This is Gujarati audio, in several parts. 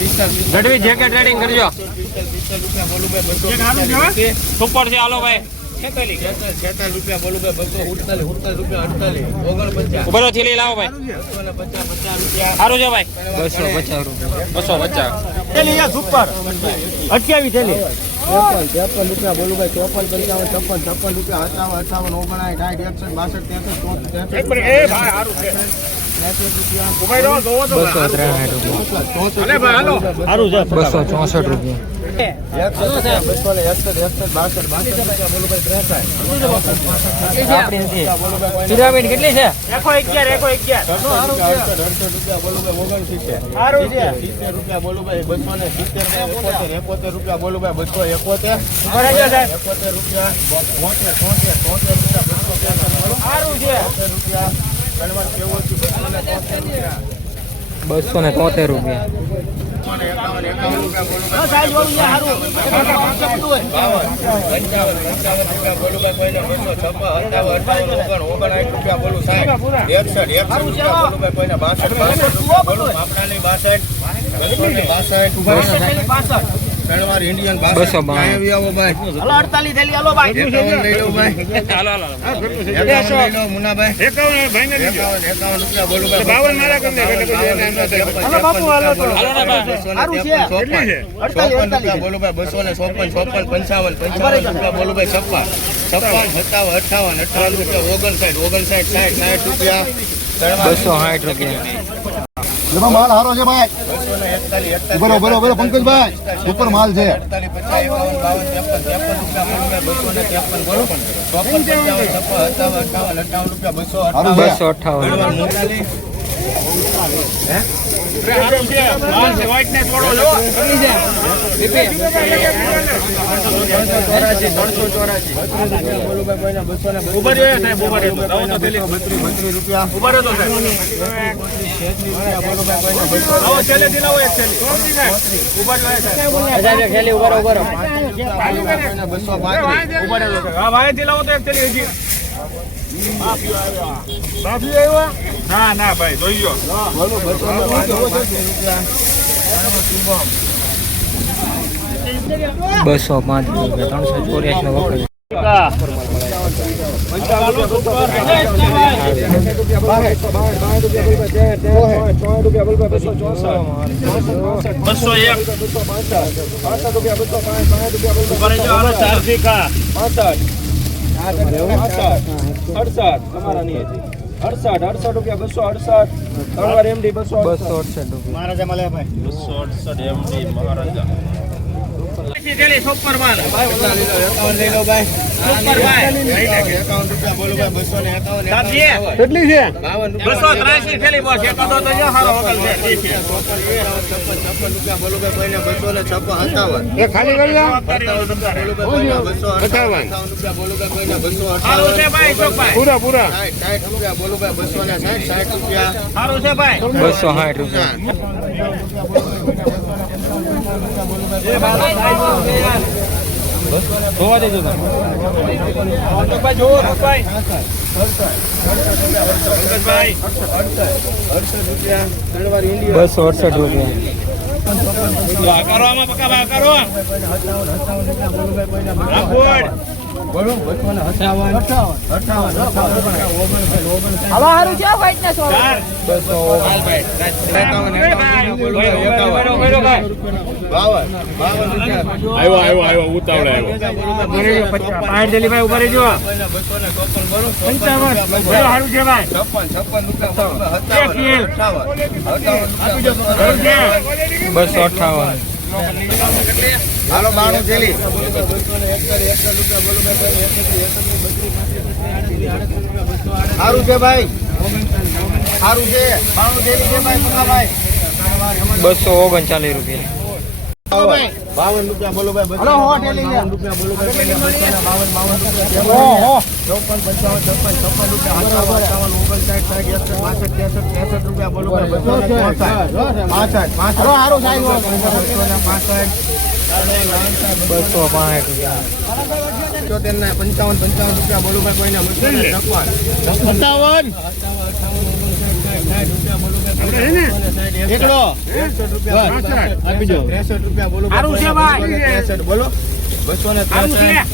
ગઢવી જેકેટ રેડિંગ કરજો સુપર છે હાલો ભાઈ 46 રૂપિયા બોલું ભાઈ 248 રૂપિયા 48 ઉભરો થેલી લાવો ભાઈ 50 રૂપિયા સારું છે ભાઈ 250 રૂપિયા 250 થેલી યા સુપર અટકાવી થેલી 53 રૂપિયા બોલું ભાઈ 54 55 56 રૂપિયા 58 59 60 61 62 63 એ ભાઈ સારું છે 264 રૂપિયા પિરામિડ કેટલી છે 111 રૂપિયા બોલું ભાઈ 270 રૂપિયા બોલું ભાઈ 271 રૂપિયા 273 રૂપિયા ઇન્ડિયન 48 થેલી હાલો ભાઈ મુનાભાઈ 51 રૂપિયા બોલું ભાઈ 52 મારા કમ બાપુ હાલો બોલું ભાઈ 254 55 રૂપિયા બોલું ભાઈ 56 57 58 59 રૂપિયા 260 રૂપિયા જેમાં માલ હારો છે ભાઈ બરોબર પંકજભાઈ સુપર માલ છે ના ના ભાઈ જોઈ ગયો 205 રૂપિયા 384 નો વખત તમારા નહીં 68 રૂપિયા 268 ત્રણ વાર એમડી 268 રૂપિયા મહારાજા મળે ભાઈ 268 એમડી મહારાજા સુપર માલ લઈ લો ભાઈ સુપર ભાઈ 51 રૂપિયા બોલો ભાઈ 251 કેટલી છે 283 થેલી બોસ એક તો જો હારો હોટલ છે 56 રૂપિયા બોલો ભાઈ 256 એ ખાલી કરી લો 258 રૂપિયા બોલો ભાઈ 258 સારું છે ભાઈ ચોકભાઈ પૂરા 60 રૂપિયા બોલો ભાઈ 260 રૂપિયા સારું છે ભાઈ 260 રૂપિયા જોવા દેજો ભાઈ 268 રૂપિયા કરો આમાં પકા ભાઈ કરો બોલો આવ્યો ઉતાવળે આવ્યો ઉભા રહેજો 55 સારું છે ભાઈ 258 હાલો 92 થેલી સારું છે ભાઈ સારું છે 92 થેલી છે ભાઈ ભાઈ 239 રૂપિયા 52 રૂપિયા બોલો ભાઈ હલો હો થેલી 52 રૂપિયા બોલો ભાઈ 52 રૂપિયા બોલો ભાઈ 65 સારું સાહેબ 265 રૂપિયા 75 ના 55 રૂપિયા બોલો ભાઈ કોઈને 57 એકડો 63 રૂપિયા બોલો સારું છે ભાઈ. 63 બોલો 263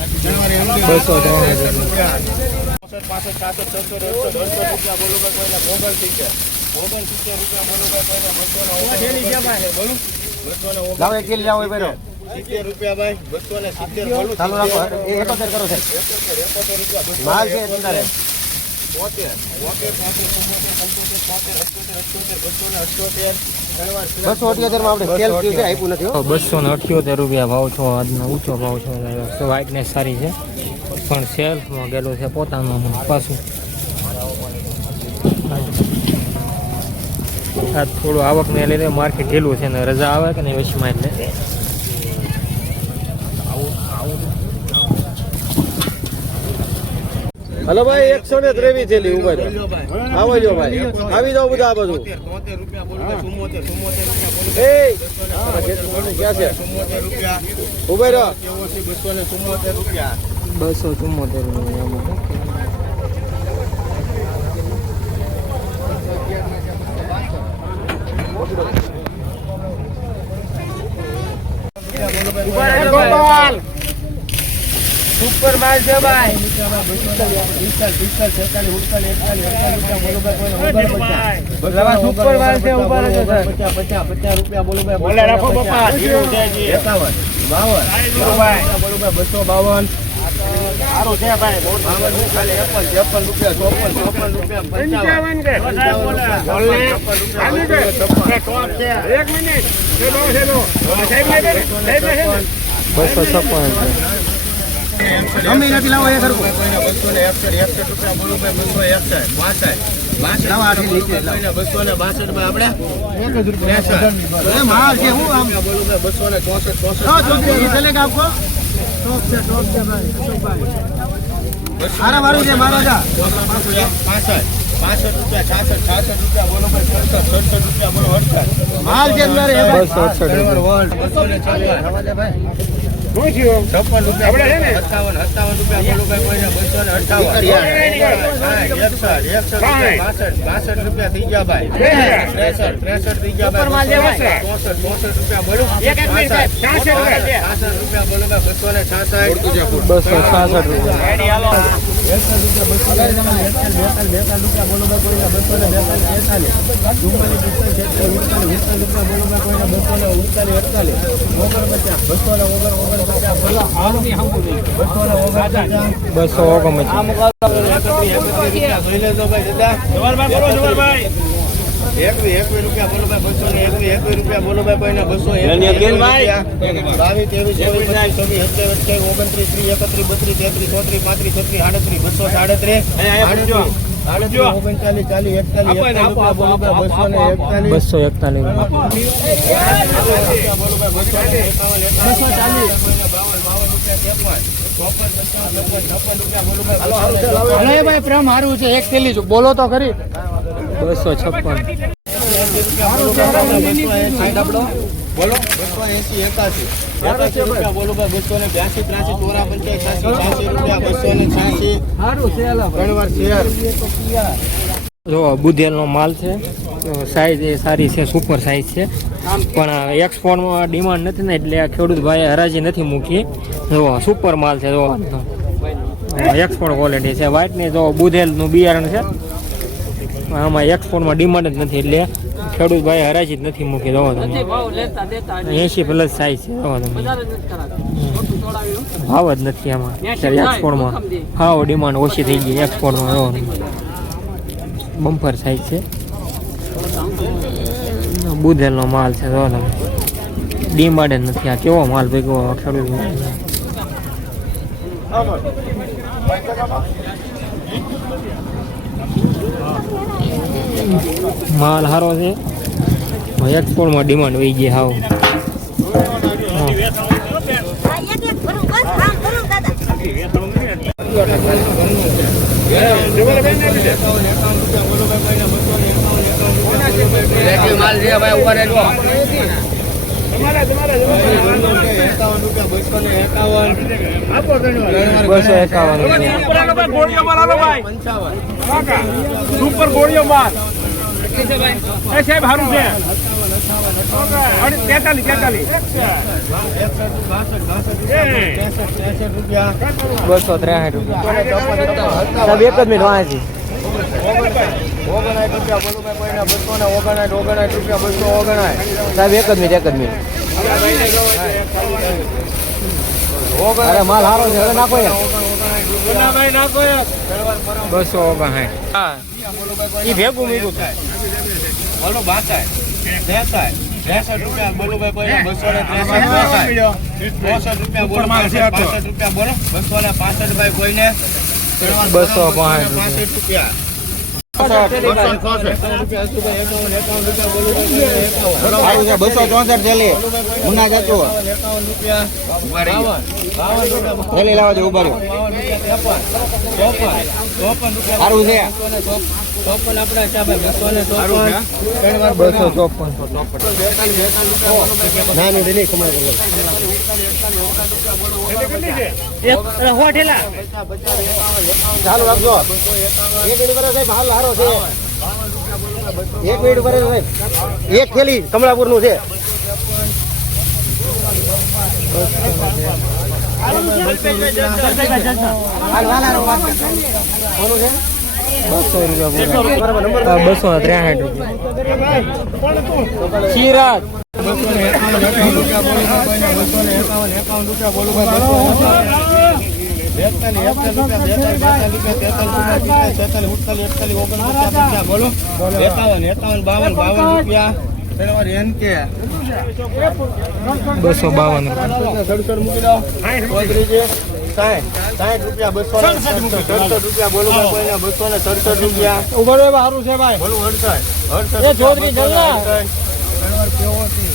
લાવો એક કિલો લાવો એ બેરો 70 રૂપિયા ભાઈ 270 બોલો ચાલુ રાખો 71 કરો સાહેબ માલ છે તમારે 278 માં આપણે સેલ થયું છે આપ્યું નથી હો 278 રૂપિયા ભાવ છો આજનો ઊંચો ભાવ છો વાઇટનેસ સારી છે પણ સેલ્સમાં ગયેલું છે પોતાનું પાછું આ થોડું આવકને લીધે માર્કેટ ઢીલું છે ને રજા આવે કે નહીં વચમાં એટલે હલો ભાઈ 123 થેલી ઉભા આવો જો ભાઈ આવી જાવ બધા આ બધું 73 રૂપિયા બોલો 74 એ ક્યાં છે 74 રૂપિયા ઉભા રહો 274 રૂપિયા 274 રૂપિયા સુપર માલ છે ભાઈ. સુપર માલ છે ઉભા રહેજો સર. 50 રૂપિયા બોલો ભાઈ બોલે રાખો બાપા. 51 52 બોલો ભાઈ 252 સારું છે ભાઈ. 52 રૂપિયા એક મિનિટ. 256 ગમે નથી લાવો એ ખરું 261 રૂપિયા બોલો ભાઈ 261 લાવો આઠી નીચે લાવો 262 માં આપણે એ માલ છે હું આમ બોલો ભાઈ 264 हाँ जो भी चलेगा आपको टॉप से भाई आरा मारो जे मारो जा 65 રૂપિયા 66 રૂપિયા બોલો ભાઈ 67 રૂપિયા બોલો 68 माल के अंदर है 56 રૂપિયા 57 રૂપિયા બોલો ભાઈ કોઈને 258 રૂપિયા થઈ ગયા ભાઈ 63 થઈ ગયા ભાઈ 64 રૂપિયા બોલો 66 રૂપિયા બોલો ભાઈ 266 રૂપિયા બોલો ભાઈ 221 રૂપિયા બોલો ભાઈ કોઈને 221 ભાઈ પ્રેમ સારું છે એક થેલી છું બોલો તો ખરી 256 બોલો 280 81 રૂપિયા બોલો ભાઈ 282 83 84 85 જો બુધેલનો માલ છે સાઈઝ એ સારી છે સુપર સાઈઝ છે પણ એક્સપોર્ટમાં ડિમાન્ડ નથી ને એટલે આ ખેડૂત ભાઈ હરાજી નથી મૂકી જો સુપર માલ છે જો એક્સપોર્ટ ક્વોલિટી છે વ્હાઈટ ને જો બુધેલનું બિયારણ છે આમાં એક્સપોર્ટમાં ડિમાન્ડ જ નથી એટલે ખેડૂત ભાઈ હરાજી જ નથી મૂકી જો તમે 80+ સાઈઝ છે જો તમે ભાવ જ નથી આમાં અત્યારે એક્સપોર્ટમાં ભાવ ડિમાન્ડ ઓછી થઈ ગઈ એક્સપોર્ટમાં જો બમ્પર સાઈઝ છે બુધેલનો માલ છે જો તમે ડિમાન્ડ જ નથી આ કેવો માલ ભેગો ખેડૂત માલ સારો છે એક્સપોર્ટમાં ડિમાન્ડ વહી ગઈ હાવ માલ છે ભાઈ ઉપર રહેજો. ભાઈ ગોળીઓ માર હાલો ભાઈ 55 સુપર ગોળીઓ માર એ સાહેબ સારું છે 43 263 રૂપિયા સાહેબ એક જ મિનિટ વાંચી 59 રૂપિયા બોલું ભાઈ કોઈને 259 રૂપિયા 259 સાહેબ એક જ મિનિટ અરે માલ સારો છે હવે નાખો યાર નાખો 259 હા ઈ ભેગું મીઠું બોલો 62 રૂપિયા બોલું ભાઈ કોઈને 263 રૂપિયા બોલો 265 ભાઈ કોઈને 265 રૂપિયા 264 ચાલે મુના જતો ચાલે લાવો જો ઉભા રહ્યો સારું છે 254 નાનું ડેલી કમાઈ ચાલુ રાખજો એક મિનિટ પર સાહેબ હાલ હારો છે એક મિનિટ પર સાહેબ એક થેલી કમળાપુર નું છે ચિરાગ બોલો 52 રૂપિયા 252 મૂકી દો 60 રૂપિયા 267 રૂપિયા બોલો ભાઈ કોઈને 267 રૂપિયા ઉભા સારું છે ભાઈ બોલું 68 એ જોધરી જલ્લા 68